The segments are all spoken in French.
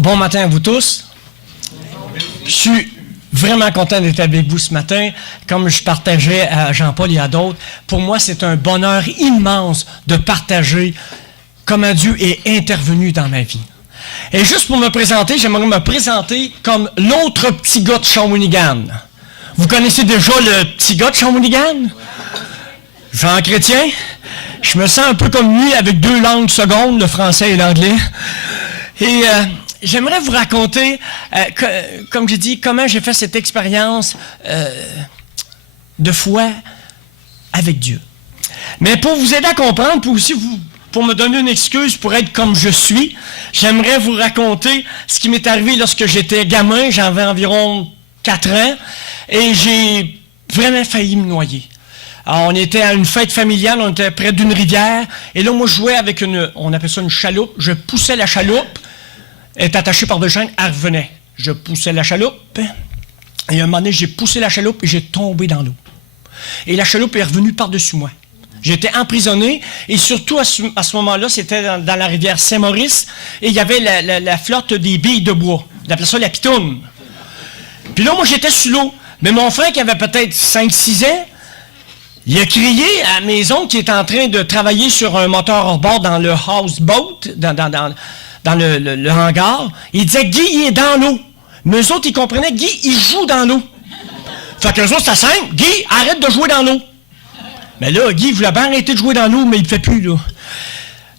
Bon matin à vous tous. Je suis vraiment content d'être avec vous ce matin. Comme je partageais à Jean-Paul et à d'autres, pour moi, c'est un bonheur immense de partager comment Dieu est intervenu dans ma vie. Et juste pour me présenter, j'aimerais me présenter comme l'autre petit gars de Shawinigan. Vous connaissez déjà le petit gars de Shawinigan? Jean Chrétien? Je me sens un peu comme lui avec deux langues secondes, le français et l'anglais. Et j'aimerais vous raconter, comme j'ai dit, comment j'ai fait cette expérience de foi avec Dieu. Mais pour vous aider à comprendre, pour me donner une excuse pour être comme je suis, j'aimerais vous raconter ce qui m'est arrivé lorsque j'étais gamin, j'avais environ 4 ans, et j'ai vraiment failli me noyer. Alors, on était à une fête familiale, on était près d'une rivière, et là, moi, je jouais avec on appelle ça une chaloupe, je poussais la chaloupe, elle est attachée par deux chaînes, elle revenait. Je poussais la chaloupe, et à un moment donné, j'ai poussé la chaloupe, et j'ai tombé dans l'eau. Et la chaloupe est revenue par-dessus moi. J'étais emprisonné, et surtout à ce moment-là, c'était dans la rivière Saint-Maurice, et il y avait la flotte des billes de bois. On appelait ça la pitoune. Puis là, moi, j'étais sous l'eau. Mais mon frère, qui avait peut-être 5-6 ans, il a crié à mes oncles qui étaient en train de travailler sur un moteur hors-bord dans le houseboat, dans le hangar. Il disait, Guy, il est dans l'eau. Mais eux autres, ils comprenaient, Guy, il joue dans l'eau. Fait qu'eux autres, c'était simple. Guy, arrête de jouer dans l'eau. Mais là, Guy voulait bien arrêter de jouer dans l'eau, mais il ne le fait plus, là.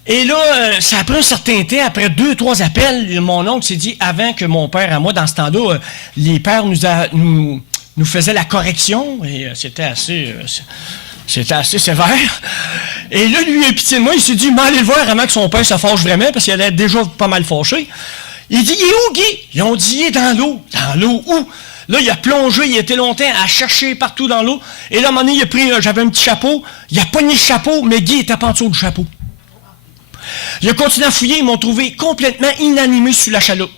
Et là, ça a pris un certain temps, après 2-3 appels, mon oncle s'est dit, avant que mon père, à moi, dans ce temps-là, les pères nous faisaient la correction, et c'était assez sévère. Et là, lui, il a pitié de moi, il s'est dit, m'allez le voir avant que son père se fâche vraiment, parce qu'il allait être déjà pas mal fâché. Il dit, il est où, Guy? Ils ont dit, il est dans l'eau. Dans l'eau où? Là, il a plongé, il était longtemps à chercher partout dans l'eau. Et là, à un moment donné, il a pris, j'avais un petit chapeau, il a pogné le chapeau, mais Guy était pas en dessous du chapeau. Il a continué à fouiller, ils m'ont trouvé complètement inanimé sur la chaloupe.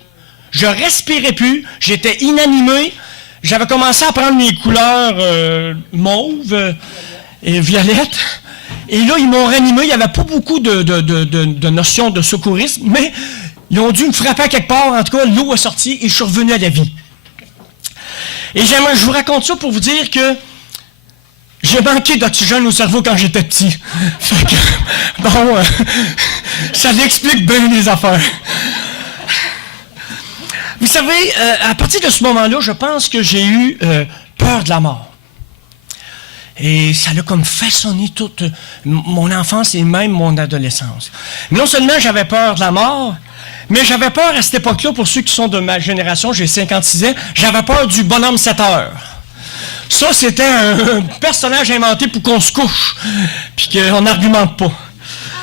Je respirais plus, j'étais inanimé, j'avais commencé à prendre mes couleurs mauve et violette, et là, ils m'ont réanimé, il n'y avait pas beaucoup de notions de secourisme, mais ils ont dû me frapper à quelque part, en tout cas, l'eau a sorti et je suis revenu à la vie. Et je vous raconte ça pour vous dire que j'ai manqué d'oxygène au cerveau quand j'étais petit. Fait que, bon, ça l'explique bien les affaires. Vous savez, à partir de ce moment-là, je pense que j'ai eu peur de la mort. Et ça a comme façonné toute mon enfance et même mon adolescence. Non seulement j'avais peur de la mort, mais j'avais peur à cette époque-là, pour ceux qui sont de ma génération, j'ai 56 ans, j'avais peur du bonhomme 7 heures. Ça, c'était un personnage inventé pour qu'on se couche, puis qu'on n'argumente pas.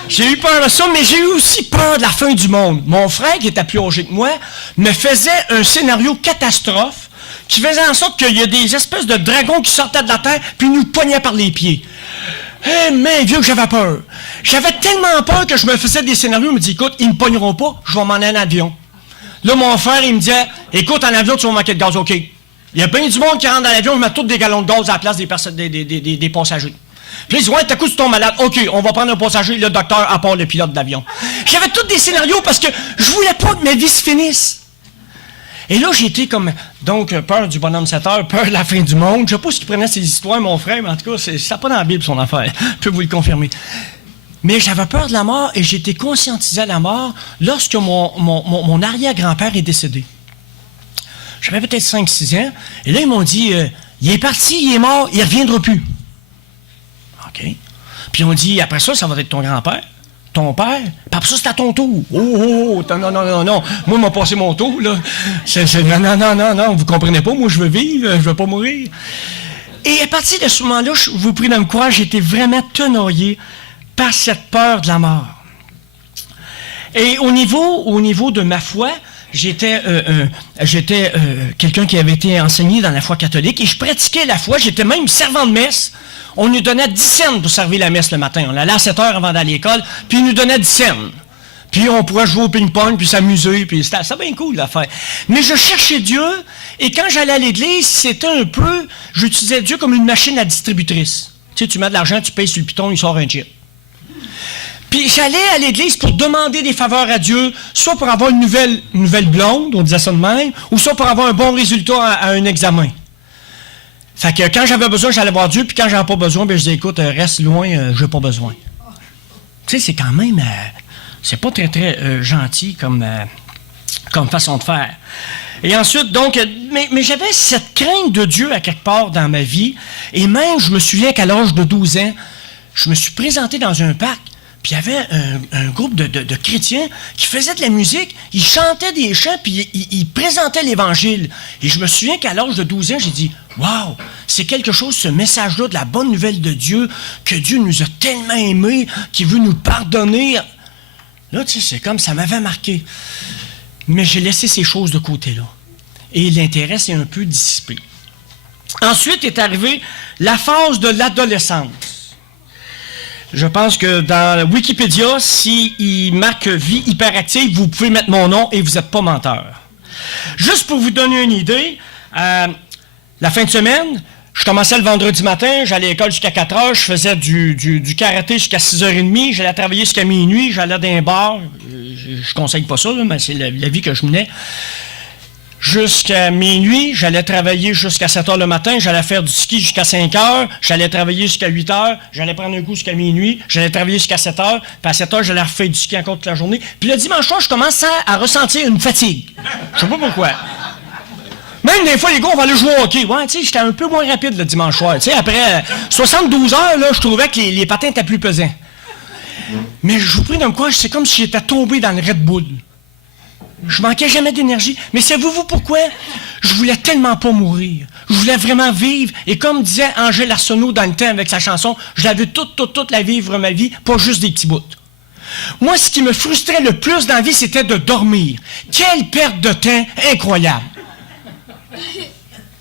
J'ai eu peur de ça, mais j'ai eu aussi peur de la fin du monde. Mon frère, qui était plus âgé que moi, me faisait un scénario catastrophe qui faisait en sorte qu'il y a des espèces de dragons qui sortaient de la terre, puis nous pognaient par les pieds. Eh, mais vieux que j'avais peur. J'avais tellement peur que je me faisais des scénarios, je me dis, écoute, ils ne me pogneront pas, je vais m'en aller en avion. Là, mon frère, il me disait, écoute, en avion, tu vas manquer de gaz, OK. Il y a bien du monde qui rentre dans l'avion, je mets tous des gallons de gaz à la place des passagers. Puis il dit, ouais, t'as coup, tu tombes malade. OK, on va prendre un passager, le docteur, à part le pilote d'avion. J'avais tous des scénarios parce que je voulais pas que ma vie se finisse. Et là, j'étais comme, donc, peur du bonhomme 7 heures, peur de la fin du monde. Je sais pas ce qu'il prenait ces histoires, mon frère, mais en tout cas, ça pas dans la Bible, son affaire. Je peux vous le confirmer. Mais j'avais peur de la mort et j'étais conscientisé à la mort lorsque mon arrière-grand-père est décédé. J'avais peut-être 5-6 ans. Et là, ils m'ont dit, il est parti, il est mort, il ne reviendra plus. OK. Puis on dit, après ça, ça va être ton grand-père, ton père, puis après ça, c'est à ton tour. Oh, non. Moi, m'a passé mon tour, là. Non, vous comprenez pas, moi, je veux vivre, je veux pas mourir. Et à partir de ce moment-là, je vous prie de me croire, j'étais vraiment tenaillé par cette peur de la mort. Et au niveau de ma foi, j'étais quelqu'un qui avait été enseigné dans la foi catholique et je pratiquais la foi, j'étais même servant de messe. On nous donnait 10 cents pour servir la messe le matin. On allait à 7 heures avant d'aller à l'école, puis ils nous donnaient 10 cents. Puis on pourrait jouer au ping-pong, puis s'amuser, puis c'était bien cool l'affaire. Mais je cherchais Dieu, et quand j'allais à l'église, c'était un peu, j'utilisais Dieu comme une machine à distributrice. Tu sais, tu mets de l'argent, tu payes sur le piton, il sort un chip. Puis j'allais à l'église pour demander des faveurs à Dieu, soit pour avoir une nouvelle blonde, on disait ça de même, ou soit pour avoir un bon résultat à un examen. Fait que quand j'avais besoin, j'allais voir Dieu, puis quand j'avais pas besoin, ben je disais, écoute, reste loin, j'ai pas besoin. Tu sais, c'est quand même, c'est pas très, très gentil comme façon de faire. Et ensuite, donc, mais j'avais cette crainte de Dieu à quelque part dans ma vie, et même, je me souviens qu'à l'âge de 12 ans, je me suis présenté dans un parc, puis il y avait un groupe de chrétiens qui faisaient de la musique, ils chantaient des chants, puis ils présentaient l'Évangile. Et je me souviens qu'à l'âge de 12 ans, j'ai dit, « Wow, c'est quelque chose, ce message-là, de la bonne nouvelle de Dieu, que Dieu nous a tellement aimés, qu'il veut nous pardonner. » Là, tu sais, c'est comme ça m'avait marqué. Mais j'ai laissé ces choses de côté, là. Et l'intérêt s'est un peu dissipé. Ensuite est arrivée la phase de l'adolescence. Je pense que dans Wikipédia, s'il marque « vie hyperactive », vous pouvez mettre mon nom et vous n'êtes pas menteur. Juste pour vous donner une idée, la fin de semaine, je commençais le vendredi matin, j'allais à l'école jusqu'à 4 heures, je faisais du karaté jusqu'à 6h30, j'allais travailler jusqu'à minuit, j'allais dans un bar, je conseille pas ça, là, mais c'est la vie que je menais. Jusqu'à minuit, j'allais travailler jusqu'à 7 heures le matin, j'allais faire du ski jusqu'à 5 heures, j'allais travailler jusqu'à 8 heures, j'allais prendre un coup jusqu'à minuit, j'allais travailler jusqu'à 7 heures, puis à 7 heures, j'allais refaire du ski encore toute la journée. Puis le dimanche soir, je commençais à ressentir une fatigue. Je sais pas pourquoi. Même des fois, les gars, on va aller jouer au hockey. Ouais, tu sais, j'étais un peu moins rapide le dimanche soir. Tu sais, après 72 heures, là, je trouvais que les patins étaient plus pesants. Mais je vous prie de me croire, c'est comme si j'étais tombé dans le Red Bull. Je manquais jamais d'énergie. Mais savez-vous pourquoi? Je voulais tellement pas mourir. Je voulais vraiment vivre. Et comme disait Angèle Arsenault dans le temps avec sa chanson, je l'avais toute la vivre ma vie, pas juste des petits bouts. Moi, ce qui me frustrait le plus dans la vie, c'était de dormir. Quelle perte de temps incroyable.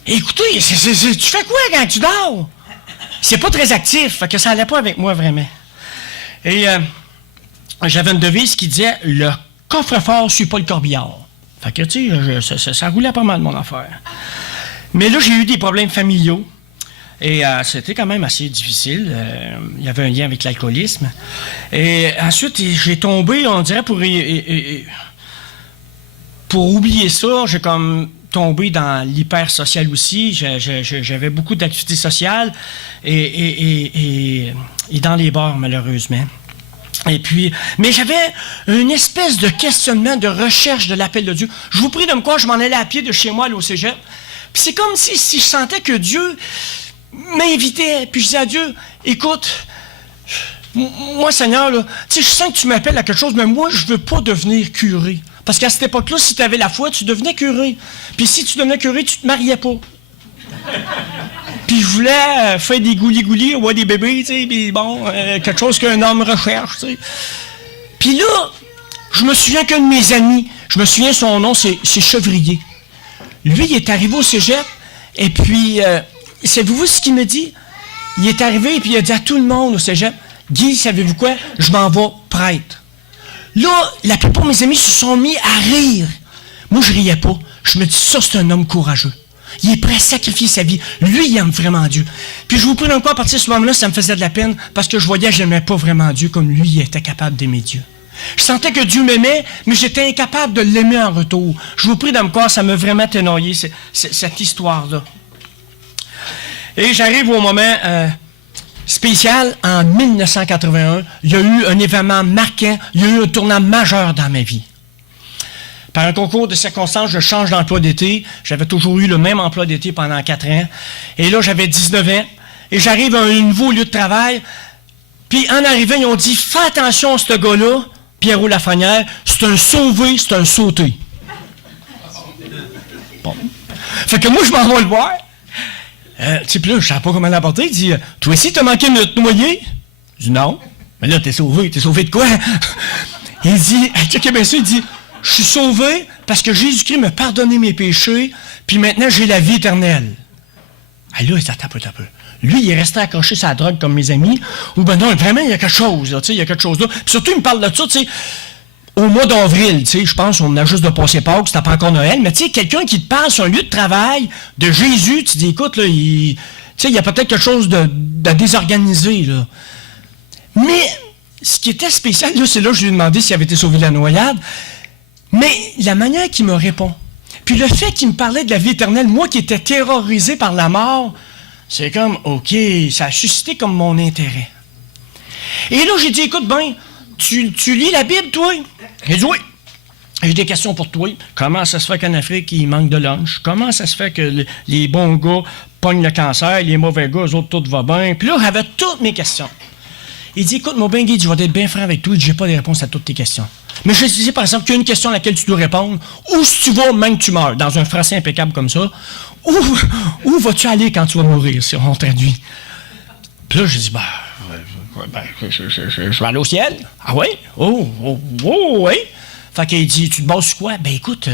Écoutez, tu fais quoi quand tu dors? C'est pas très actif, fait que ça allait pas avec moi vraiment. Et j'avais une devise qui disait « Le coffre-fort suit pas le corbillard ». Fait que, tu sais, ça roulait pas mal, mon affaire. Mais là, j'ai eu des problèmes familiaux. Et c'était quand même assez difficile. Il y avait un lien avec l'alcoolisme. Et ensuite, j'ai tombé, on dirait, pour oublier ça, j'ai comme tombé dans l'hyper-social aussi. J'avais beaucoup d'activités sociales et dans les bars, malheureusement. Et puis, mais j'avais une espèce de questionnement, de recherche de l'appel de Dieu. Je vous prie de me croire, je m'en allais à pied de chez moi, là, au cégep. Puis c'est comme si je sentais que Dieu m'invitait. Puis je disais à Dieu, écoute, moi, Seigneur, là, tu sais, je sens que tu m'appelles à quelque chose, mais moi, je veux pas devenir curé. Parce qu'à cette époque-là, si tu avais la foi, tu devenais curé. Puis si tu devenais curé, tu te mariais pas. Puis je voulais faire des goulis-goulis, ouais, des bébés, tu sais, puis bon, quelque chose qu'un homme recherche, tu sais. Puis là, je me souviens qu'un de mes amis, je me souviens son nom, c'est Chevrier. Lui, il est arrivé au cégep, et puis, savez-vous ce qu'il me dit? Il est arrivé, et puis il a dit à tout le monde au cégep, « Guy, savez-vous quoi? Je m'en vais prêtre. » Là, la plupart de mes amis se sont mis à rire. Moi, je riais pas. Je me dis, ça, c'est un homme courageux. Il est prêt à sacrifier sa vie. Lui, il aime vraiment Dieu. Puis je vous prie encore, à partir de ce moment-là, ça me faisait de la peine parce que je voyais que je n'aimais pas vraiment Dieu comme lui, il était capable d'aimer Dieu. Je sentais que Dieu m'aimait, mais j'étais incapable de l'aimer en retour. Je vous prie de me croire, ça m'a vraiment ténoyé, cette histoire-là. Et j'arrive au moment spécial, en 1981. Il y a eu un événement marquant, il y a eu un tournant majeur dans ma vie. Par un concours de circonstances, je change d'emploi d'été. J'avais toujours eu le même emploi d'été pendant 4 ans. Et là, j'avais 19 ans. Et j'arrive à un nouveau lieu de travail. Puis, en arrivant, ils ont dit, fais attention à ce gars-là, Pierrot Lafrenière, c'est un sauvé, c'est un sauté. Bon. Fait que moi, je m'en vais le voir. Tu sais, puis là, je ne savais pas comment l'apporter. Il dit, toi aussi, t'as manqué de te noyer? Je dis, non. Mais là, t'es sauvé de quoi? Il dit, checkez bien ça, il dit, je suis sauvé parce que Jésus-Christ m'a pardonné mes péchés, puis maintenant j'ai la vie éternelle. Ah là, il tape un peu. Lui, il est resté accroché sur la drogue comme mes amis, ou ben non, vraiment, il y a quelque chose, là, tu sais, il y a quelque chose là. Puis surtout, il me parle de ça, tu sais, au mois d'avril, tu sais, je pense, on a juste de passer Pâques, c'était pas encore Noël, mais tu sais, quelqu'un qui te parle sur un lieu de travail de Jésus, tu te dis, écoute, là, tu sais, il y a peut-être quelque chose de désorganisé, là. Mais ce qui était spécial, là, c'est là que je lui ai demandé s'il avait été sauvé de la noyade, mais la manière qu'il me répond, puis le fait qu'il me parlait de la vie éternelle, moi qui étais terrorisé par la mort, c'est comme, OK, ça a suscité comme mon intérêt. Et là, j'ai dit, écoute, ben, tu lis la Bible, toi? Il dit, oui. J'ai des questions pour toi. Comment ça se fait qu'en Afrique, il manque de lunch? Comment ça se fait que les bons gars pognent le cancer, les mauvais gars, eux autres, tout va bien? Puis là, j'avais toutes mes questions. Il dit, écoute, mon ben Guy, je vais être bien franc avec toi, je n'ai pas de réponse à toutes tes questions. Mais je sais, par exemple, qu'il y a une question à laquelle tu dois répondre. Où si tu vas, même que tu meurs, dans un français impeccable comme ça, où vas-tu aller quand tu vas mourir, si on traduit? Puis là, je dis, je vais aller au ciel. Ah oui? Oh, oui. Fait qu'il dit, tu te bases sur quoi? Ben écoute,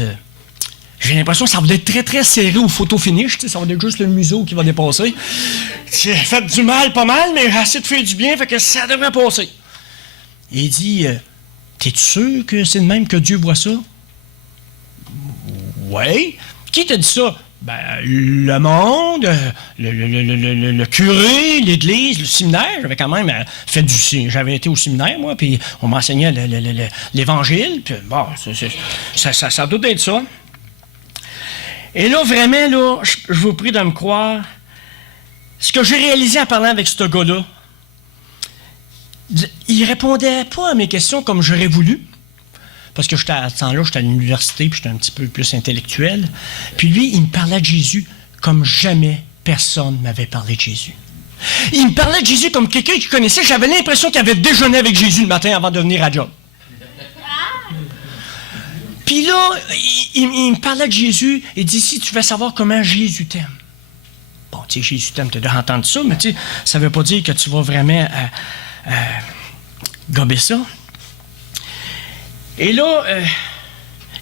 j'ai l'impression que ça va être très, très serré au photo finish. Ça va être juste le museau qui va dépasser. J'ai fait du mal, pas mal, mais j'ai assez de faire du bien, fait que ça devrait passer. Il dit, t'es-tu sûr que c'est de même que Dieu voit ça? Oui. Qui t'a dit ça? Ben, le monde, le curé, l'église, le séminaire. J'avais quand même j'avais été au séminaire, moi, puis on m'enseignait l'évangile, puis bon, ça doit être ça. Et là, vraiment, là, je vous prie de me croire, ce que j'ai réalisé en parlant avec ce gars-là, il répondait pas à mes questions comme j'aurais voulu. Parce que à ce temps-là, j'étais à l'université, puis j'étais un petit peu plus intellectuel. Puis lui, il me parlait de Jésus comme jamais personne ne m'avait parlé de Jésus. Il me parlait de Jésus comme quelqu'un qui connaissait. J'avais l'impression qu'il avait déjeuné avec Jésus le matin avant de venir à job. Puis là, il me parlait de Jésus et dit, si tu veux savoir comment Jésus t'aime. Bon, tu sais, Jésus t'aime, tu as déjà entendu ça, mais tu sais, ça ne veut pas dire que tu vas vraiment gober ça. Et là,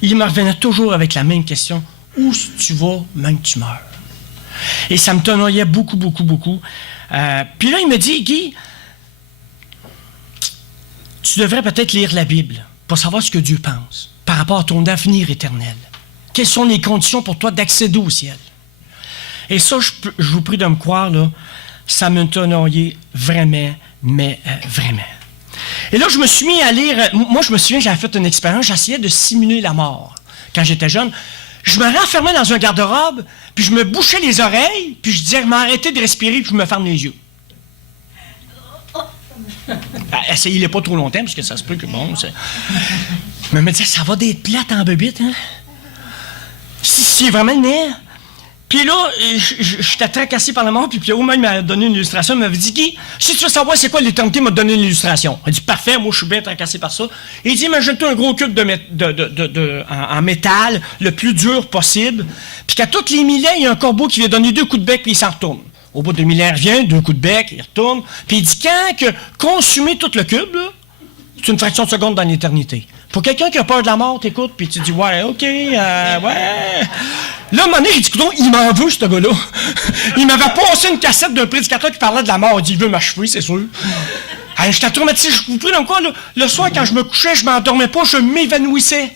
il me revenait toujours avec la même question. Où tu vas, même que tu meurs? Et ça me tenoyait beaucoup, beaucoup, beaucoup. Puis là, il me dit, Guy, tu devrais peut-être lire la Bible pour savoir ce que Dieu pense par rapport à ton avenir éternel. Quelles sont les conditions pour toi d'accéder au ciel? Et ça, je vous prie de me croire, là, ça me tenoyait vraiment, mais vraiment. Et là, je me suis mis à lire. Moi, je me souviens, j'avais fait une expérience, j'essayais de simuler la mort quand j'étais jeune. Je me renfermais dans un garde-robe, puis je me bouchais les oreilles, puis je disais, m'arrêter de respirer, puis je me ferme les yeux. Essayez-les pas trop longtemps, parce que ça se peut que bon. Je me disais, ça va d'être plate en bébite, hein? Si vraiment le nerf. Puis là, j'étais tracassé par la mort, puis Pierrot même m'a donné une illustration, il m'avait dit, Guy, si tu veux savoir c'est quoi l'éternité, il m'a donné une illustration. Il a dit, parfait, moi je suis bien tracassé par ça. Il dit, imagine-toi un gros cube en métal, le plus dur possible, puis qu'à tous les 1000 ans, il y a un corbeau qui lui a donné 2 coups de bec, puis il s'en retourne. Au bout de 1000 ans, il revient, 2 coups de bec, il retourne, puis il dit, quand que consumer tout le cube, là, c'est une fraction de seconde dans l'éternité. Pour quelqu'un qui a peur de la mort, t'écoutes, puis tu dis, ouais, OK, ouais. Là, à un moment donné, j'ai dit, il m'en veut, ce gars-là. Il m'avait passé une cassette d'un prédicateur qui parlait de la mort. Il dit, il veut m'achever, c'est sûr. J'étais traumatisé, je vous prie dans quoi, là? Le soir, quand je me couchais, je m'endormais pas, je m'évanouissais.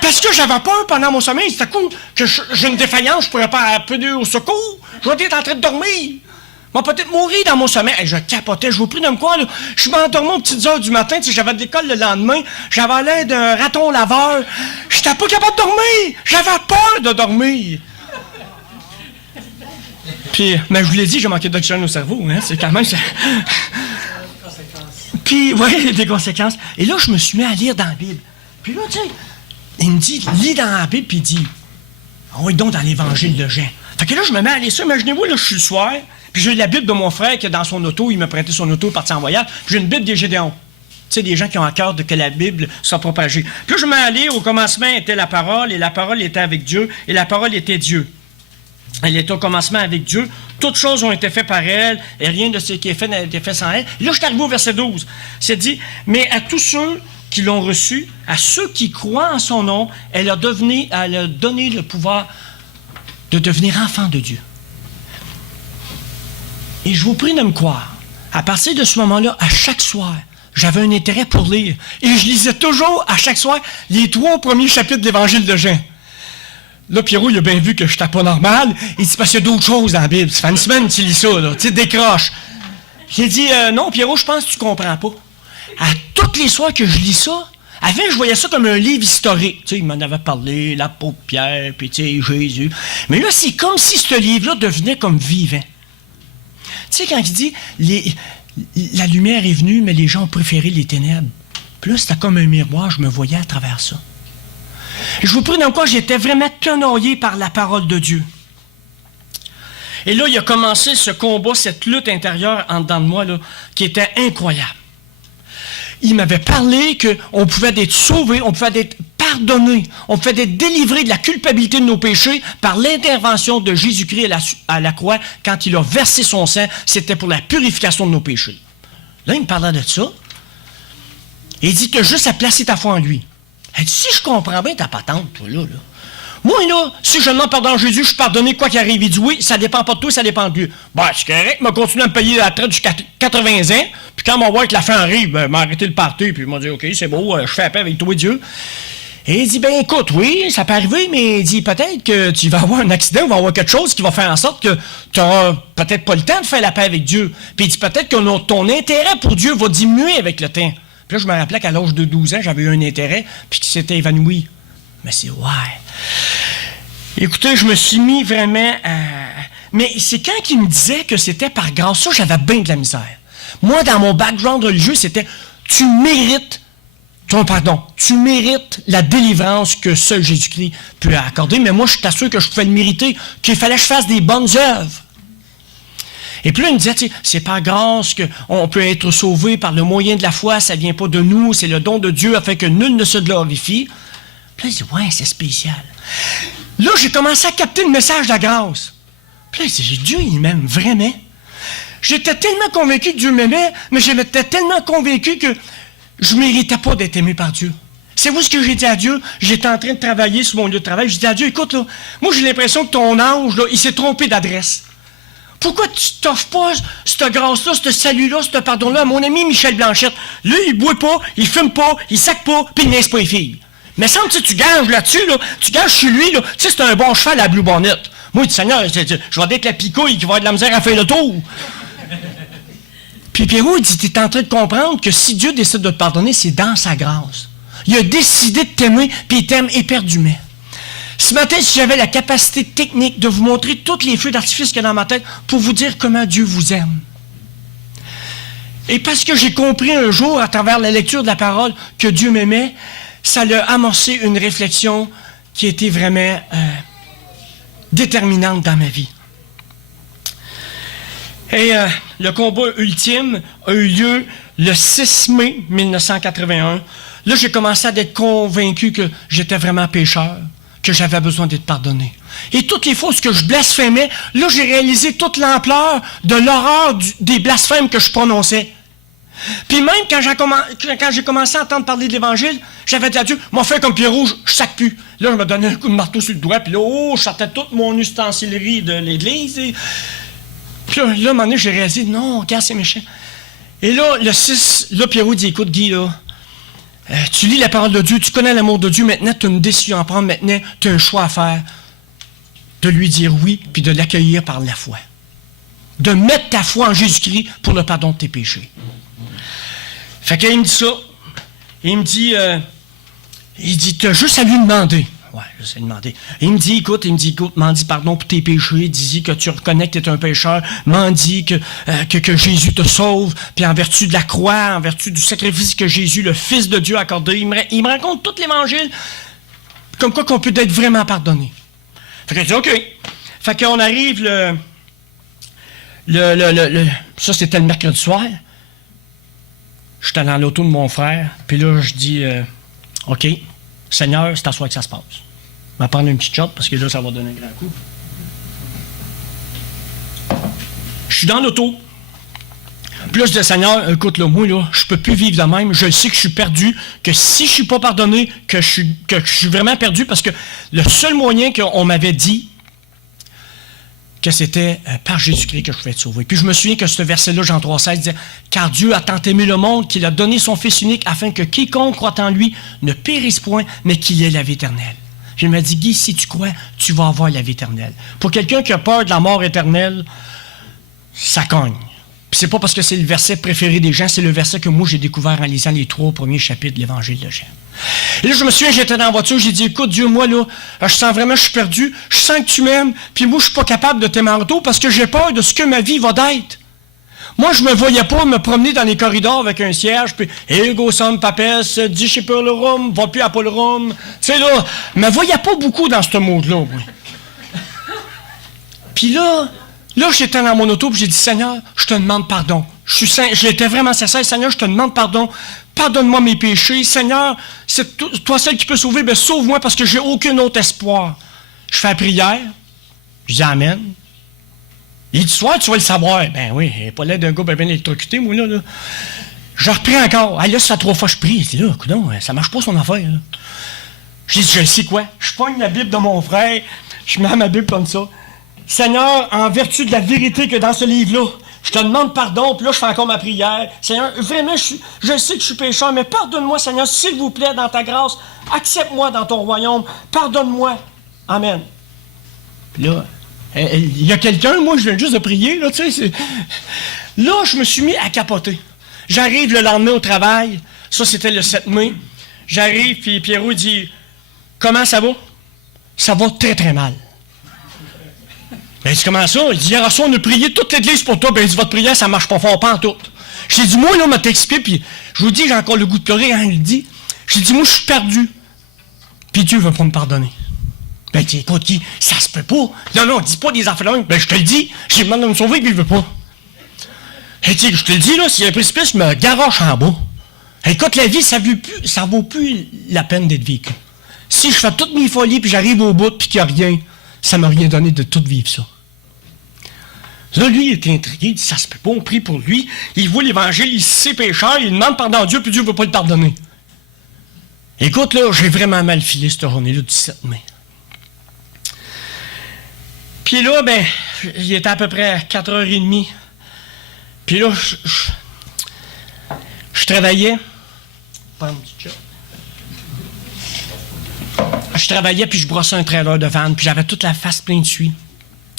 Parce que j'avais peur pendant mon sommeil. C'était cool que j'ai une défaillance, je pourrais pas appeler au secours. Je vais être en train de dormir. Je vais peut-être mourir dans mon sommeil. Je capotais, je vous prie de me quoi, là. Je m'endormais aux petites heures du matin, tu sais, j'avais de l'école le lendemain, j'avais l'air d'un raton laveur. J'étais pas capable de dormir. J'avais peur de dormir. Puis, mais je vous l'ai dit, j'ai manqué d'oxygène au cerveau, hein. C'est quand même ça. Puis, ouais, des conséquences. Et là, je me suis mis à lire dans la Bible. Puis là, tu sais, il me dit, lis dans la Bible, puis il dit, oui, donc dans l'Évangile de Jean. Fait que là, je me mets à lire ça. Imaginez-vous, là, je suis le soir, puis j'ai la Bible de mon frère qui est dans son auto, il m'a prêté son auto, parti en voyage, puis j'ai une Bible des Gédéons. Tu sais, des gens qui ont à cœur de que la Bible soit propagée. Puis là, je me mets à lire, au commencement était la parole, et la parole était avec Dieu, et la parole était Dieu. Elle était au commencement avec Dieu. Toutes choses ont été faites par elle, et rien de ce qui est fait n'a été fait sans elle. Et là, je suis arrivé au verset 12. C'est dit, mais à tous ceux qui l'ont reçu, à ceux qui croient en son nom, elle a donné le pouvoir de devenir enfant de Dieu. Et je vous prie de me croire, à partir de ce moment-là, à chaque soir, j'avais un intérêt pour lire. Et je lisais toujours, à chaque soir, les 3 premiers chapitres de l'Évangile de Jean. Là, Pierrot, il a bien vu que je n'étais pas normal. Il dit, parce qu'il y a d'autres choses dans la Bible. Ça fait une semaine que tu lis ça, là. Tu sais, décroche. J'ai dit, non, Pierrot, je pense que tu comprends pas. à toutes les soirs que je lis ça, avant, je voyais ça comme un livre historique. Tu sais, il m'en avait parlé, l'apôtre Pierre, puis tu sais, Jésus. Mais là, c'est comme si ce livre-là devenait comme vivant. Tu sais, quand il dit la lumière est venue, mais les gens ont préféré les ténèbres. Puis là, c'était comme un miroir, je me voyais à travers ça. Je vous prie dans quoi j'étais vraiment tenaillé par la parole de Dieu. Et là, il a commencé ce combat, cette lutte intérieure en dedans de moi, là, qui était incroyable. Il m'avait parlé qu'on pouvait être sauvé, on pouvait être pardonné, on pouvait être délivré de la culpabilité de nos péchés par l'intervention de Jésus-Christ à la croix quand il a versé son sang. C'était pour la purification de nos péchés. Là, il me parlait de ça. Et il dit, tu as juste à placer ta foi en lui. Elle dit, si je comprends bien ta patente, toi, là. Moi, là, si je demande pardon à Jésus, je suis pardonné quoi qu'il arrive. Il dit oui, ça dépend pas de toi, ça dépend de Dieu. Ben, c'est correct, il m'a continué à me payer la traite jusqu'à 80 ans. Puis quand on va voir que la fin arrive, ben, il m'a arrêté le party. Puis il m'a dit, OK, c'est beau, je fais la paix avec toi et Dieu. Et il dit, ben écoute, oui, ça peut arriver, mais il dit, peut-être que tu vas avoir un accident ou va avoir quelque chose qui va faire en sorte que tu n'auras peut-être pas le temps de faire la paix avec Dieu. Puis il dit, peut-être que ton intérêt pour Dieu va diminuer avec le temps. Puis là, je me rappelais qu'à l'âge de 12 ans, j'avais eu un intérêt, puis qu'il s'était évanoui. Mais c'est ouais. Écoutez, je me suis mis vraiment à... Mais c'est quand il me disait que c'était par grâce, ça, j'avais bien de la misère. Moi, dans mon background religieux, c'était « Tu mérites ton pardon. Tu mérites la délivrance que seul Jésus-Christ peut accorder. » Mais moi, je suis sûr que je pouvais le mériter, qu'il fallait que je fasse des bonnes œuvres. Et puis là, il me disait, tu sais, c'est par grâce qu'on peut être sauvé par le moyen de la foi, ça ne vient pas de nous, c'est le don de Dieu afin que nul ne se glorifie. Puis là, il dit, ouais, c'est spécial. Là, j'ai commencé à capter le message de la grâce. Puis là, il dit, Dieu, il m'aime vraiment. J'étais tellement convaincu que Dieu m'aimait, mais j'étais tellement convaincu que je ne méritais pas d'être aimé par Dieu. C'est vous ce que j'ai dit à Dieu? J'étais en train de travailler sur mon lieu de travail. J'ai dit à Dieu, écoute, là, moi, j'ai l'impression que ton ange, là, il s'est trompé d'adresse. Pourquoi tu t'offres pas cette grâce-là, ce salut-là, ce pardon-là à mon ami Michel Blanchette? Lui, il boit pas, il fume pas, il sac pas, puis il niaise pas les filles. Mais semble que tu gages là-dessus, là, tu gages chez lui, là, tu sais, c'est un bon cheval à Blue Bonnet. Moi, il dit, Seigneur, je vais être la picouille qui va avoir de la misère à faire le tour. Puis Pierrot, il dit, tu es en train de comprendre que si Dieu décide de te pardonner, c'est dans sa grâce. Il a décidé de t'aimer, puis il t'aime éperdument. Ce matin, si j'avais la capacité technique de vous montrer tous les feux d'artifice qu'il y a dans ma tête pour vous dire comment Dieu vous aime. Et parce que j'ai compris un jour, à travers la lecture de la parole, que Dieu m'aimait, ça a amorcé une réflexion qui était vraiment déterminante dans ma vie. Et le combat ultime a eu lieu le 6 mai 1981. Là, j'ai commencé à être convaincu que j'étais vraiment pécheur, que j'avais besoin d'être pardonné. Et toutes les fois que je blasphémais, là, j'ai réalisé toute l'ampleur de l'horreur des blasphèmes que je prononçais. Puis même quand j'ai commencé à entendre parler de l'Évangile, j'avais dit à Dieu, m'a fait comme Pierrot, je sac plus. Là, je me donnais un coup de marteau sur le doigt, puis là, je sortais toute mon ustensilerie de l'Église. Puis là, à un moment donné, j'ai réalisé, non, regarde, c'est méchant. Et là, le 6, là, Pierrot dit, écoute, Guy, là, tu lis la parole de Dieu, tu connais l'amour de Dieu, maintenant, tu as une décision à prendre, maintenant, tu as un choix à faire, de lui dire oui, puis de l'accueillir par la foi. De mettre ta foi en Jésus-Christ pour le pardon de tes péchés. Fait qu'il me dit ça. Il me dit, tu as juste à lui demander. Ouais, juste à lui demander. Il me dit, écoute, m'en dit pardon pour tes péchés, dis que tu reconnais que tu es un pécheur, m'en dit que Jésus te sauve, puis en vertu de la croix, en vertu du sacrifice que Jésus, le Fils de Dieu, a accordé, il me raconte tout l'Évangile, comme quoi qu'on peut être vraiment pardonné. Fait qu'il dit, OK. Fait qu'on arrive ça, c'était le mercredi soir. J'étais dans l'auto de mon frère, puis là, je dis, OK, Seigneur, c'est à soi que ça se passe. Je vais prendre une petite shot, parce que là, ça va donner un grand coup. Je suis dans l'auto. Puis là, je dis, Seigneur, écoute, là, moi, là, je peux plus vivre de même. Je sais que je suis perdu, que si je suis pas pardonné, que je suis vraiment perdu, parce que le seul moyen qu'on m'avait dit, que c'était par Jésus-Christ que je pouvais être sauvé. Puis je me souviens que ce verset-là, Jean 3,16, disait « Car Dieu a tant aimé le monde qu'il a donné son Fils unique afin que quiconque croit en lui ne périsse point, mais qu'il ait la vie éternelle. » Je me dis, Guy, si tu crois, tu vas avoir la vie éternelle. Pour quelqu'un qui a peur de la mort éternelle, ça cogne. Puis c'est pas parce que c'est le verset préféré des gens, c'est le verset que moi j'ai découvert en lisant les 3 premiers chapitres de l'Évangile de Jean. Et là, je me souviens, j'étais dans la voiture, j'ai dit, écoute, Dieu, moi, là, je sens vraiment, je suis perdu, je sens que tu m'aimes, puis moi, je suis pas capable de t'aimer en retour parce que j'ai peur de ce que ma vie va d'être. Moi, je me voyais pas me promener dans les corridors avec un cierge, puis « Ego sum papes, discipulorum, va plus à polorum ». Tu sais, là, je me voyais pas beaucoup dans ce mode-là, moi. Puis là, j'étais dans mon auto, puis j'ai dit, Seigneur, je te demande pardon. J'étais vraiment sincère, Seigneur, je te demande pardon. Pardonne-moi mes péchés. Seigneur, c'est toi seul qui peux sauver, ben sauve-moi parce que j'ai aucun autre espoir. Je fais la prière, je dis Amen. Il dit, soir, tu vas le savoir. Ben oui, il n'est pas l'air d'un gars bien électrocuté, moi, là. Je reprends encore. Ah, là, ça fait 3 fois que je prie. Il dit, là, coudonc, ça marche pas son affaire, là. Je dis, je le sais quoi? Je pogne la Bible de mon frère, je mets ma Bible comme ça. Seigneur, en vertu de la vérité que dans ce livre-là, je te demande pardon, puis là, je fais encore ma prière. Seigneur, vraiment, je sais que je suis pécheur, mais pardonne-moi, Seigneur, s'il vous plaît, dans ta grâce. Accepte-moi dans ton royaume. Pardonne-moi. Amen. Puis là, il y a quelqu'un, moi, je viens juste de prier, là, tu sais. Là, je me suis mis à capoter. J'arrive le lendemain au travail. Ça, c'était le 7 mai. J'arrive, puis Pierrot dit, comment ça va? Ça va très, très mal. Ben, il dit, comment ça? Il dit, hier soir, on a prié toute l'église pour toi. Ben, il dit, votre prière, ça marche pas fort, pas en tout. J'ai dit, moi, là, on m'a expliqué, puis je vous dis, j'ai encore le goût de pleurer, hein, il dit. J'ai dit, moi, je suis perdu. Puis Dieu veut pas me pardonner. Ben, il dit, écoute, ça se peut pas. Non, dis pas des affaires là. Ben, je te le dis, j'ai demandé de me sauver, puis il veut pas. Il dit, je te le dis, là, s'il y a un précipice, je me garoche en bas. Écoute, la vie, ça vaut plus la peine d'être vécu. Si je fais toutes mes folies, puis j'arrive au bout, puis qu'il n'y a rien, ça m'a rien donné de tout vivre ça. Là, lui, il était intrigué, il dit, ça se peut pas, on prie pour lui, il voit l'Évangile, il sait pécheur, il demande pardon à Dieu, puis Dieu ne veut pas le pardonner. Écoute, là, j'ai vraiment mal filé cette journée-là du 7 mai. Puis là, ben, il était à peu près à 4h30. Puis là, je travaillais. Je travaillais, puis je brossais un trailer de van, puis j'avais toute la face pleine de suie.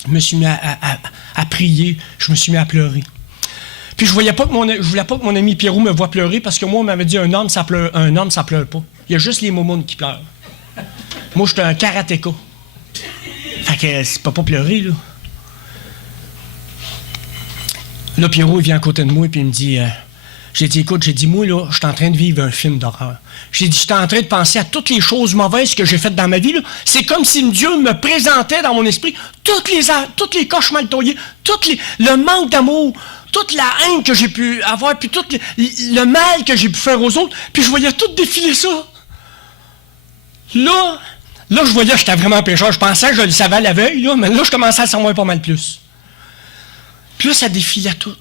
Je me suis mis à prier, je me suis mis à pleurer. Puis je voulais pas que mon ami Pierrot me voie pleurer, parce que moi, on m'avait dit un homme, ça pleure pas. Il y a juste les momounes qui pleurent. Moi, j'étais un karatéka. Fait que c'est pas pleurer, là. Là, Pierrot, il vient à côté de moi, puis il me dit... j'ai dit, moi, là, je suis en train de vivre un film d'horreur. J'ai dit, je suis en train de penser à toutes les choses mauvaises que j'ai faites dans ma vie, là. C'est comme si Dieu me présentait dans mon esprit toutes les coches mal taillées, le manque d'amour, toute la haine que j'ai pu avoir, puis tout le mal que j'ai pu faire aux autres, puis je voyais tout défiler ça. Là, je voyais que j'étais vraiment pécheur. Je pensais que je le savais à la veille, là, mais là, je commençais à le savoir pas mal plus. Puis là, ça défilait tout.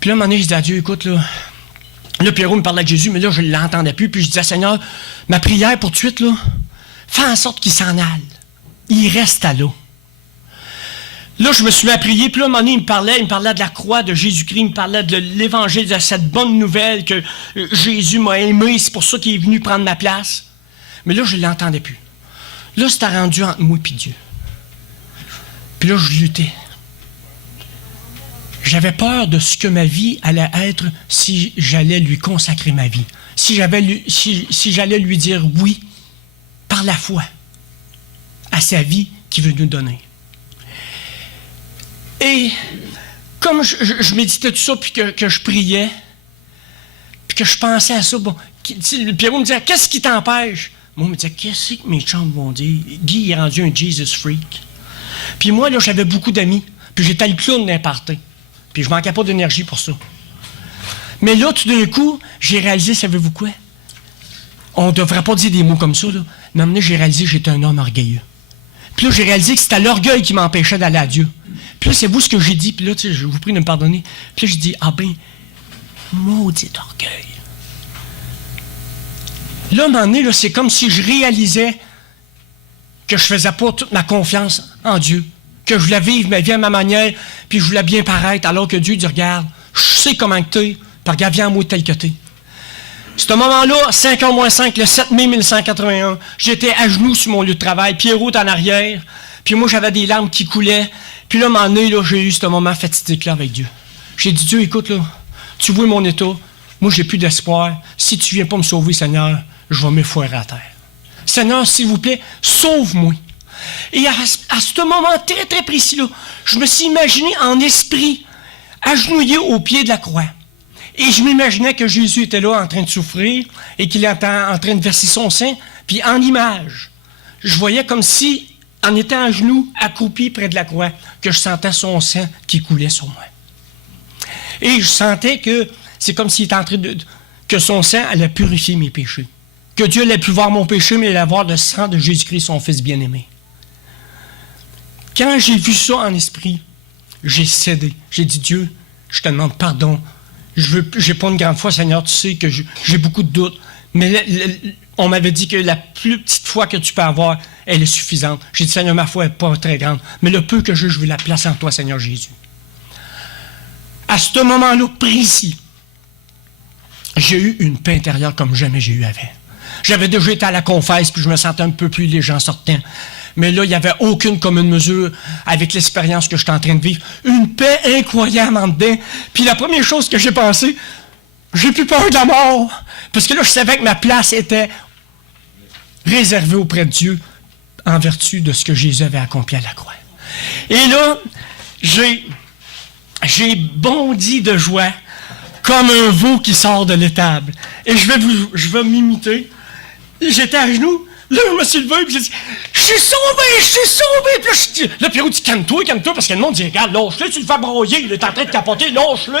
Puis là, à un moment donné, je dis à Dieu, écoute, là, Pierrot me parlait de Jésus, mais là, je ne l'entendais plus. Puis je disais, Seigneur, ma prière pour tout de suite, là, fais en sorte qu'il s'en aille. Il reste à l'eau. Là, je me suis mis à prier, puis là, à un moment donné, il me parlait de la croix de Jésus-Christ, il me parlait de l'Évangile, de cette bonne nouvelle que Jésus m'a aimé, c'est pour ça qu'il est venu prendre ma place. Mais là, je ne l'entendais plus. Là, c'était rendu entre moi et Dieu. Puis là, je luttais. J'avais peur de ce que ma vie allait être si j'allais lui consacrer ma vie. Si j'allais lui dire oui par la foi à sa vie qu'il veut nous donner. Et comme je méditais tout ça, puis que je priais, puis que je pensais à ça, bon, Pierrot me disait, qu'est-ce qui t'empêche? Moi, je me disais, qu'est-ce que mes chums vont dire? Guy est rendu un Jesus freak. Puis moi, là, j'avais beaucoup d'amis, puis j'étais le clown d'un party. Puis je manquais pas d'énergie pour ça. Mais là, tout d'un coup, j'ai réalisé, savez-vous quoi? On ne devrait pas dire des mots comme ça, là. Mais à un moment donné, j'ai réalisé que j'étais un homme orgueilleux. Puis là, j'ai réalisé que c'était l'orgueil qui m'empêchait d'aller à Dieu. Puis là, c'est vous ce que j'ai dit. Puis là, tu sais, je vous prie de me pardonner. Puis là, j'ai dit, ah ben, maudit orgueil. Là, à un moment donné, là, c'est comme si je réalisais que je faisais pas toute ma confiance en Dieu. Que je voulais vivre ma vie à ma manière, puis je voulais bien paraître, alors que Dieu dit, regarde, je sais comment que t'es, puis regarde, viens à moi tel que t'es. Ce moment-là, 5h-5, le 7 mai 1981, j'étais à genoux sur mon lieu de travail, Pierrot en arrière, puis moi, j'avais des larmes qui coulaient, puis là, à un moment donné, là, j'ai eu ce moment fatidique-là avec Dieu. J'ai dit, Dieu, écoute, là, tu vois mon état, moi, j'ai plus d'espoir. Si tu viens pas me sauver, Seigneur, je vais m'effoirer à terre. Seigneur, s'il vous plaît, sauve-moi. Et à ce moment très, très précis-là, je me suis imaginé en esprit, agenouillé au pied de la croix. Et je m'imaginais que Jésus était là en train de souffrir et qu'il était en train de verser son sang. Puis en image, je voyais comme si, en étant à genoux, accroupi près de la croix, que je sentais son sang qui coulait sur moi. Et je sentais que c'est comme s'il était en train que son sang allait purifier mes péchés. Que Dieu allait plus voir mon péché, mais il allait voir le sang de Jésus-Christ, son Fils bien-aimé. Quand j'ai vu ça en esprit, j'ai cédé. J'ai dit, Dieu, je te demande pardon. Je n'ai pas une grande foi, Seigneur, tu sais que j'ai beaucoup de doutes. Mais on m'avait dit que la plus petite foi que tu peux avoir, elle est suffisante. J'ai dit, Seigneur, ma foi n'est pas très grande. Mais le peu que je veux la placer en toi, Seigneur Jésus. À ce moment-là précis, j'ai eu une paix intérieure comme jamais j'ai eu avant. J'avais déjà été à la confesse, puis je me sentais un peu plus léger en sortant. Mais là, il n'y avait aucune commune mesure avec l'expérience que j'étais en train de vivre. Une paix incroyable en dedans. Puis la première chose que j'ai pensé, j'ai plus peur de la mort. Parce que là, je savais que ma place était réservée auprès de Dieu en vertu de ce que Jésus avait accompli à la croix. Et là, j'ai bondi de joie comme un veau qui sort de l'étable. Et je vais m'imiter. J'étais à genoux. Là, je me suis levé et j'ai dit, je suis sauvé. Puis là, Pierrot dit, calme-toi, parce que le monde dit, regarde, lâche-le, tu le fais broyer, il est en train de capoter, lâche-le.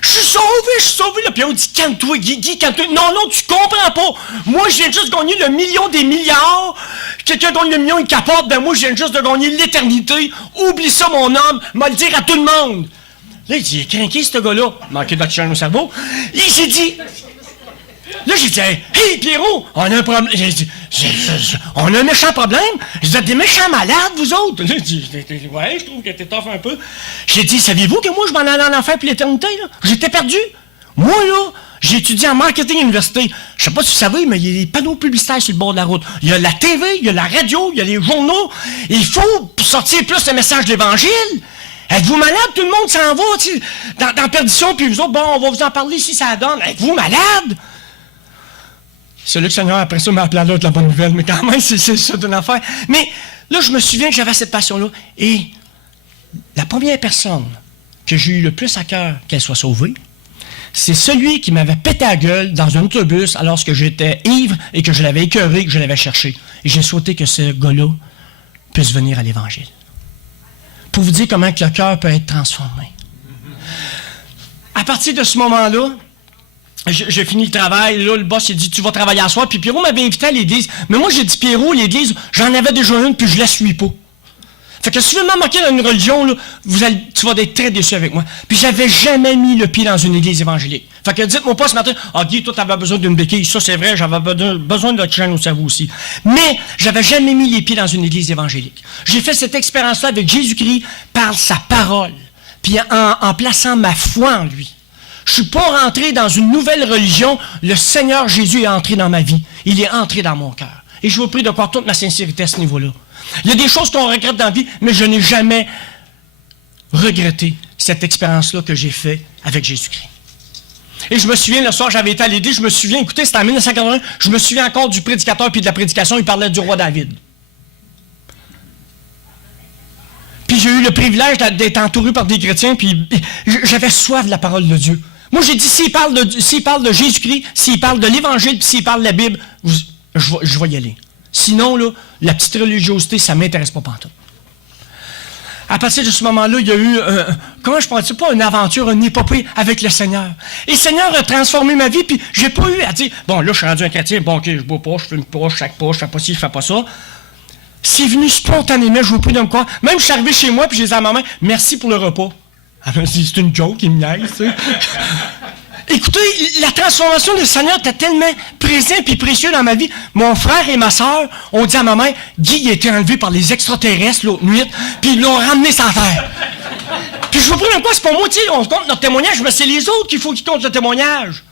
Je suis sauvé. Là, Pierrot dit, calme-toi, Guy, calme-toi. Non, tu comprends pas. Moi, je viens juste de gagner le million des milliards. Quelqu'un gagne le million, il capote. Ben, moi, je viens juste de gagner l'éternité. Oublie ça, mon homme, m'a le dire à tout le monde. Là, il dit, craqué, ce gars-là. Manqué d'oxygène au cerveau. Il s'est dit, là, j'ai dit, hey, Pierrot, on a un problème. J'ai dit, on a un méchant problème. Vous êtes des méchants malades, vous autres. Là, j'ai dit, ouais, je trouve que t'es tough un peu. J'ai dit, saviez-vous que moi, je m'en allais en enfer pour l'éternité, là? J'étais perdu. Moi, là, j'ai étudié en marketing à l'université. Je sais pas si vous savez, mais il y a des panneaux publicitaires sur le bord de la route. Il y a la TV, il y a la radio, il y a les journaux. Il faut sortir plus le message de l'Évangile. Êtes-vous malade? Tout le monde s'en va, dans perdition, puis vous autres, bon, on va vous en parler si ça donne. Êtes-vous malade? C'est là que le Seigneur, après ça, m'a appelé à l'autre la bonne nouvelle, mais quand même, c'est ça d'une affaire. Mais là, je me souviens que j'avais cette passion-là. Et la première personne que j'ai eu le plus à cœur qu'elle soit sauvée, c'est celui qui m'avait pété la gueule dans un autobus alors que j'étais ivre et que je l'avais écœuré, que je l'avais cherché. Et j'ai souhaité que ce gars-là puisse venir à l'Évangile. Pour vous dire comment que le cœur peut être transformé. À partir de ce moment-là, j'ai fini le travail, là, le boss il dit, tu vas travailler à soir, puis Pierrot m'avait invité à l'église. Mais moi, j'ai dit, Pierrot, l'église, j'en avais déjà une, puis je la suis pas. Fait que si tu veux m'en manquer dans une religion, là, tu vas être très déçu avec moi. Puis j'avais jamais mis le pied dans une église évangélique. Fait que dites-moi pas ce matin, Guy, toi, t'avais besoin d'une béquille. Ça, c'est vrai, j'avais besoin de l'oxygène au cerveau aussi. Mais j'avais jamais mis les pieds dans une église évangélique. J'ai fait cette expérience-là avec Jésus-Christ par sa parole, puis en plaçant ma foi en lui. Je ne suis pas rentré dans une nouvelle religion. Le Seigneur Jésus est entré dans ma vie. Il est entré dans mon cœur. Et je vous prie de croire toute ma sincérité à ce niveau-là. Il y a des choses qu'on regrette dans la vie, mais je n'ai jamais regretté cette expérience-là que j'ai faite avec Jésus-Christ. Et je me souviens, le soir, j'avais été à l'église, je me souviens, écoutez, c'était en 1981, je me souviens encore du prédicateur puis de la prédication, il parlait du roi David. Puis j'ai eu le privilège d'être entouré par des chrétiens, puis j'avais soif de la parole de Dieu. Moi, j'ai dit, s'il parle de Jésus-Christ, s'il parle de l'Évangile, puis s'il parle de la Bible, je vais y aller. Sinon, là, la petite religiosité, ça ne m'intéresse pas pantoute. À partir de ce moment-là, il y a eu, comment je pourrais dire, pas une aventure, une épopée avec le Seigneur. Et le Seigneur a transformé ma vie, puis j'ai pas eu à dire, bon, là, je suis rendu un chrétien, bon, ok, je bois pas, je fume pas, je sac pas, je fais pas ci, je fais pas ça. C'est venu spontanément, je vous prie de me croire. Même je suis arrivé chez moi, puis j'ai dit à ma mère, merci pour le repas. Elle m'a dit, c'est une joke, il me niaise, tu sais. Écoutez, la transformation du Seigneur était tellement présent et précieux dans ma vie. Mon frère et ma soeur ont dit à ma mère, Guy a été enlevé par les extraterrestres l'autre nuit, puis ils l'ont ramené sans terre. Puis je vous prie de me croire, c'est pas moi, tu sais, on compte notre témoignage, mais c'est les autres qu'il faut qu'ils comptent le témoignage.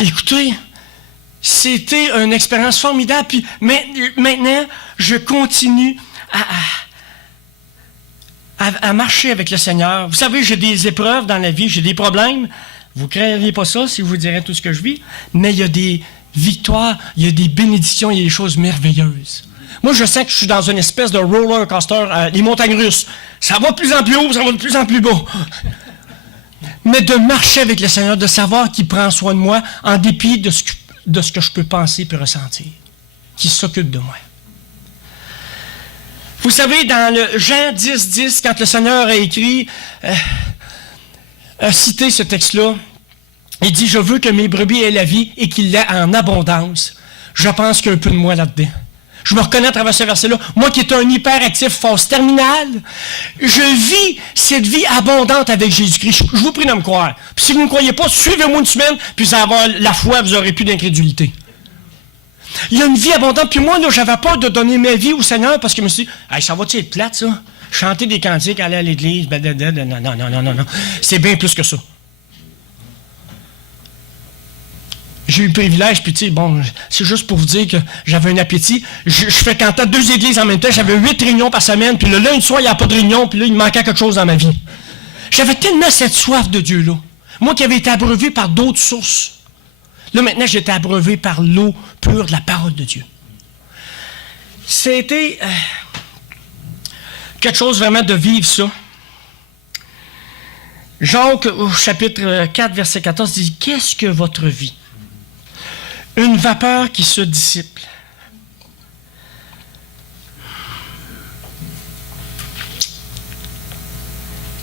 Écoutez, c'était une expérience formidable, puis à marcher avec le Seigneur. Vous savez, j'ai des épreuves dans la vie, j'ai des problèmes. Vous ne créeriez pas ça si je vous dirais tout ce que je vis, mais il y a des victoires, il y a des bénédictions, il y a des choses merveilleuses. Moi, je sens que je suis dans une espèce de roller coaster, les montagnes russes. Ça va de plus en plus haut, ça va de plus en plus bas. Mais de marcher avec le Seigneur, de savoir qu'il prend soin de moi, en dépit de ce que je peux penser et ressentir, qu'il s'occupe de moi. Vous savez, dans le Jean 10, quand le Seigneur a écrit, a cité ce texte-là, il dit « Je veux que mes brebis aient la vie et qu'ils l'aient en abondance. » Je pense qu'il y a un peu de moi là-dedans. Je me reconnais à travers ce verset-là. Moi qui est un hyperactif phase terminale, je vis cette vie abondante avec Jésus-Christ. Je vous prie de me croire. Puis si vous ne me croyez pas, suivez-moi une semaine, puis ça va avoir la foi, vous n'aurez plus d'incrédulité. Il y a une vie abondante. Puis moi, là, j'avais peur de donner ma vie au Seigneur parce que je me suis dit, hey, ça va-tu être plate, ça? Chanter des cantiques, aller à l'église, non. C'est bien plus que ça. J'ai eu le privilège, puis tu sais, bon, c'est juste pour vous dire que j'avais un appétit. Je fais canter à 2 églises en même temps, j'avais 8 réunions par semaine, puis le lundi soir, il n'y a pas de réunion, puis là, il me manquait quelque chose dans ma vie. J'avais tellement cette soif de Dieu-là. Moi qui avais été abreuvé par d'autres sources. Là, maintenant, j'étais abreuvé par l'eau pure de la parole de Dieu. C'était quelque chose vraiment de vivre ça. Jacques, au chapitre 4, verset 14, dit « Qu'est-ce que votre vie? Une vapeur qui se dissipe. »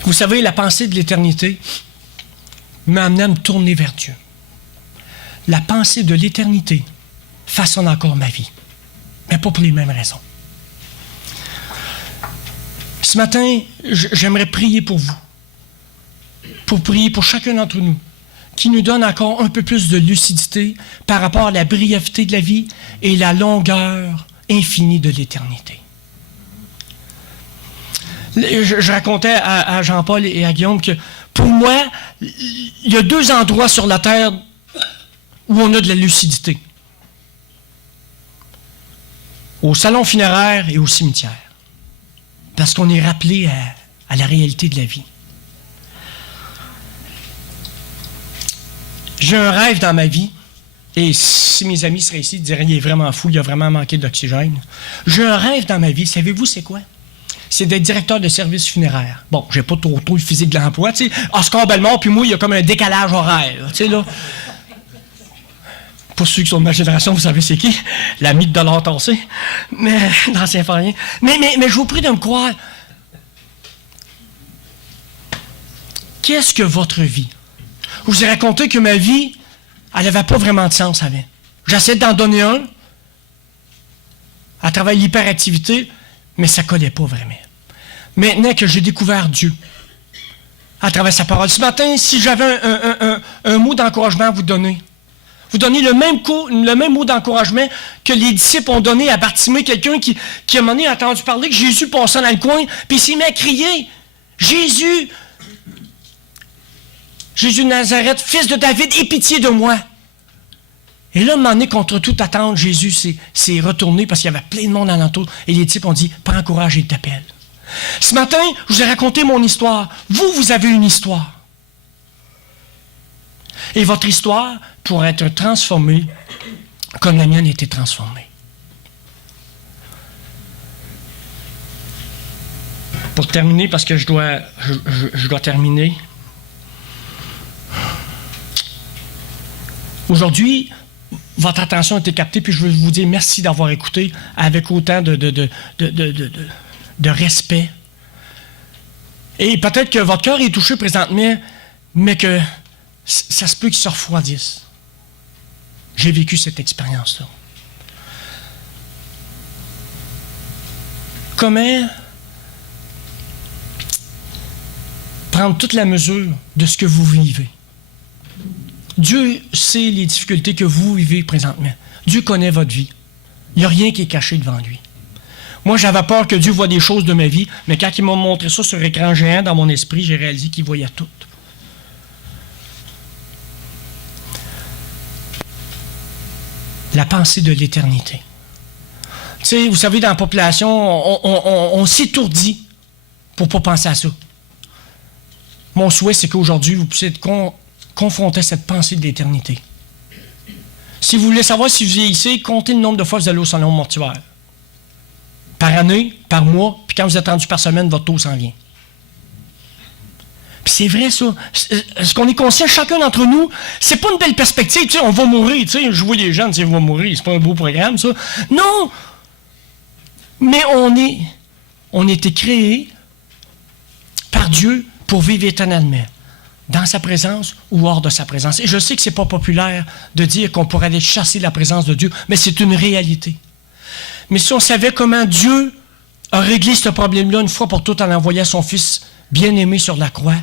Vous savez, la pensée de l'éternité m'a amené à me tourner vers Dieu. La pensée de l'éternité façonne encore ma vie, mais pas pour les mêmes raisons. Ce matin, j'aimerais prier pour vous, pour prier pour chacun d'entre nous, qui nous donne encore un peu plus de lucidité par rapport à la brièveté de la vie et la longueur infinie de l'éternité. Je racontais à Jean-Paul et à Guillaume que, pour moi, il y a 2 endroits sur la terre où on a de la lucidité. Au salon funéraire et au cimetière. Parce qu'on est rappelé à la réalité de la vie. J'ai un rêve dans ma vie, et si mes amis seraient ici, ils diraient il est vraiment fou, il a vraiment manqué d'oxygène. J'ai un rêve dans ma vie, savez-vous c'est quoi? C'est d'être directeur de service funéraire. Bon, j'ai pas trop le physique de l'emploi, tu sais. Oscar Bellemare, puis moi, il y a comme un décalage horaire, tu sais, là. Pour ceux qui sont de ma génération, vous savez c'est qui? L'ami de Dollar Tassé, mais l'ancien farien. Mais je vous prie de me croire. Qu'est-ce que votre vie? Je vous ai raconté que ma vie, elle n'avait pas vraiment de sens avant. J'essayais d'en donner un à travers l'hyperactivité, mais ça ne collait pas vraiment. Maintenant que j'ai découvert Dieu, à travers sa parole, ce matin, si j'avais un mot d'encouragement à vous donner le même mot d'encouragement que les disciples ont donné à Bartimée, quelqu'un qui à un moment donné a entendu parler que Jésus passait dans le coin, puis il s'est mis à crier, « Jésus de Nazareth, fils de David, aie pitié de moi. » Et là, à un moment donné, contre toute attente, Jésus s'est retourné parce qu'il y avait plein de monde alentour. Et les types ont dit, « Prends courage, il t'appelle. » Ce matin, je vous ai raconté mon histoire. Vous avez une histoire. Et votre histoire pourrait être transformée comme la mienne a été transformée. Pour terminer, parce que je dois terminer. Aujourd'hui, votre attention a été captée, puis je veux vous dire merci d'avoir écouté avec autant de respect. Et peut-être que votre cœur est touché présentement, mais que ça se peut qu'il se refroidisse. J'ai vécu cette expérience-là. Comment prendre toute la mesure de ce que vous vivez? Dieu sait les difficultés que vous vivez présentement. Dieu connaît votre vie. Il n'y a rien qui est caché devant lui. Moi, j'avais peur que Dieu voie des choses de ma vie, mais quand il m'a montré ça sur écran géant dans mon esprit, j'ai réalisé qu'il voyait tout. La pensée de l'éternité. Tu sais, vous savez, dans la population, on s'étourdit pour ne pas penser à ça. Mon souhait, c'est qu'aujourd'hui, vous puissiez être confronter à cette pensée de l'éternité. Si vous voulez savoir si vous vieillissez, comptez le nombre de fois que vous allez au salon mortuaire. Par année, par mois, puis quand vous êtes rendu par semaine, votre taux s'en vient. Puis c'est vrai, ça. Est-ce qu'on est conscient, chacun d'entre nous, c'est pas une belle perspective, tu sais, on va mourir, tu sais, je vois les gens dire on va mourir, c'est pas un beau programme, ça. Non! Mais on a été créés par Dieu pour vivre éternellement, dans sa présence ou hors de sa présence. Et je sais que c'est pas populaire de dire qu'on pourrait aller chasser la présence de Dieu, mais c'est une réalité. Mais si on savait comment Dieu a réglé ce problème-là une fois pour toutes en envoyant son Fils bien-aimé sur la croix,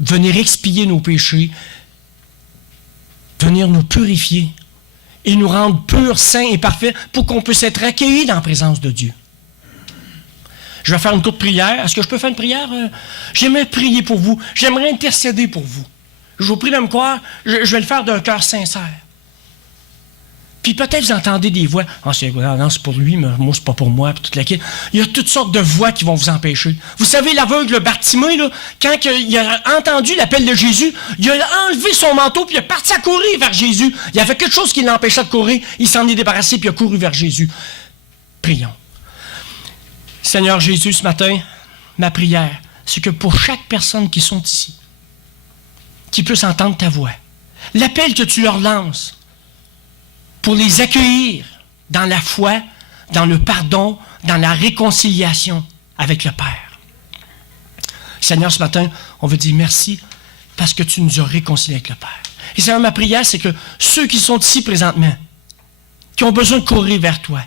venir expier nos péchés, venir nous purifier et nous rendre purs, saints et parfaits pour qu'on puisse être accueillis dans la présence de Dieu. Je vais faire une courte prière. Est-ce que je peux faire une prière? J'aimerais prier pour vous. J'aimerais intercéder pour vous. Je vous prie de me croire, je vais le faire d'un cœur sincère. Puis peut-être vous entendez des voix. Ah, non, c'est pour lui, mais moi, c'est pas pour moi. Puis toute la quête. Il y a toutes sortes de voix qui vont vous empêcher. Vous savez, l'aveugle Bartimée, là, quand il a entendu l'appel de Jésus, il a enlevé son manteau puis il est parti à courir vers Jésus. Il y avait quelque chose qui l'empêchait de courir. Il s'en est débarrassé puis il a couru vers Jésus. Prions. Seigneur Jésus, ce matin, ma prière, c'est que pour chaque personne qui sont ici, qui puisse entendre ta voix, l'appel que tu leur lances, pour les accueillir dans la foi, dans le pardon, dans la réconciliation avec le Père. Seigneur, ce matin, on veut dire merci parce que tu nous as réconciliés avec le Père. Et Seigneur, ma prière, c'est que ceux qui sont ici présentement, qui ont besoin de courir vers toi,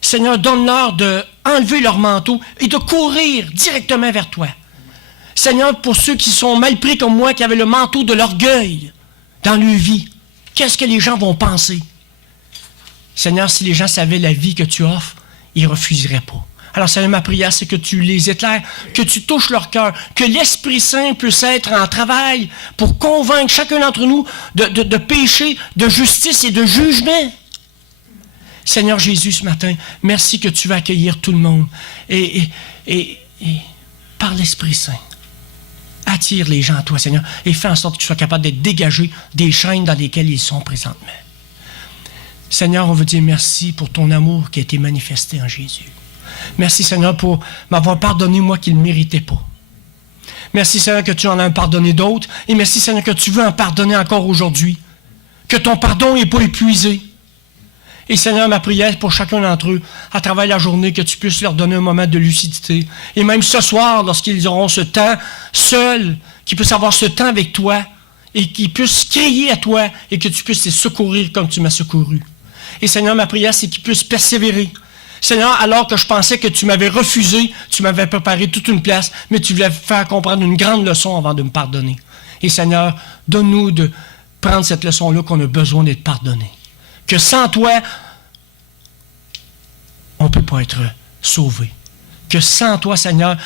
Seigneur, donne-leur d'enlever leur manteau et de courir directement vers toi. Seigneur, pour ceux qui sont mal pris comme moi, qui avaient le manteau de l'orgueil dans leur vie, qu'est-ce que les gens vont penser? Seigneur, si les gens savaient la vie que tu offres, ils ne refuseraient pas. Alors, Seigneur, ma prière, c'est que tu les éclaires, que tu touches leur cœur, que l'Esprit Saint puisse être en travail pour convaincre chacun d'entre nous de péché, de justice et de jugement. Seigneur Jésus, ce matin, merci que tu vas accueillir tout le monde. Et par l'Esprit Saint, attire les gens à toi, Seigneur, et fais en sorte qu'ils soient capables d'être dégagés des chaînes dans lesquelles ils sont présentement. Seigneur, on veut dire merci pour ton amour qui a été manifesté en Jésus. Merci, Seigneur, pour m'avoir pardonné, moi, qui ne le méritais pas. Merci, Seigneur, que tu en as pardonné d'autres. Et merci, Seigneur, que tu veux en pardonner encore aujourd'hui. Que ton pardon n'est pas épuisé. Et Seigneur, ma prière pour chacun d'entre eux, à travers la journée, que tu puisses leur donner un moment de lucidité. Et même ce soir, lorsqu'ils auront ce temps seul, qu'ils puissent avoir ce temps avec toi, et qu'ils puissent crier à toi, et que tu puisses les secourir comme tu m'as secouru. Et Seigneur, ma prière, c'est qu'ils puissent persévérer. Seigneur, alors que je pensais que tu m'avais refusé, tu m'avais préparé toute une place, mais tu voulais faire comprendre une grande leçon avant de me pardonner. Et Seigneur, donne-nous de prendre cette leçon-là qu'on a besoin d'être pardonné. Que sans toi, on ne peut pas être sauvé. Que sans toi, Seigneur,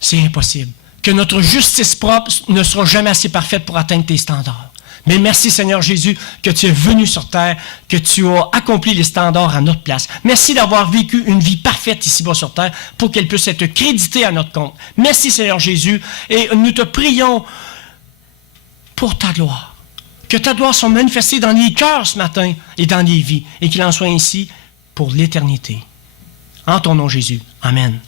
c'est impossible. Que notre justice propre ne sera jamais assez parfaite pour atteindre tes standards. Mais merci, Seigneur Jésus, que tu es venu sur terre, que tu as accompli les standards à notre place. Merci d'avoir vécu une vie parfaite ici-bas sur terre pour qu'elle puisse être créditée à notre compte. Merci, Seigneur Jésus, et nous te prions pour ta gloire. Que ta gloire soit manifestée dans les cœurs ce matin et dans les vies, et qu'il en soit ainsi pour l'éternité. En ton nom, Jésus. Amen.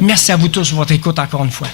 Merci à vous tous pour votre écoute encore une fois.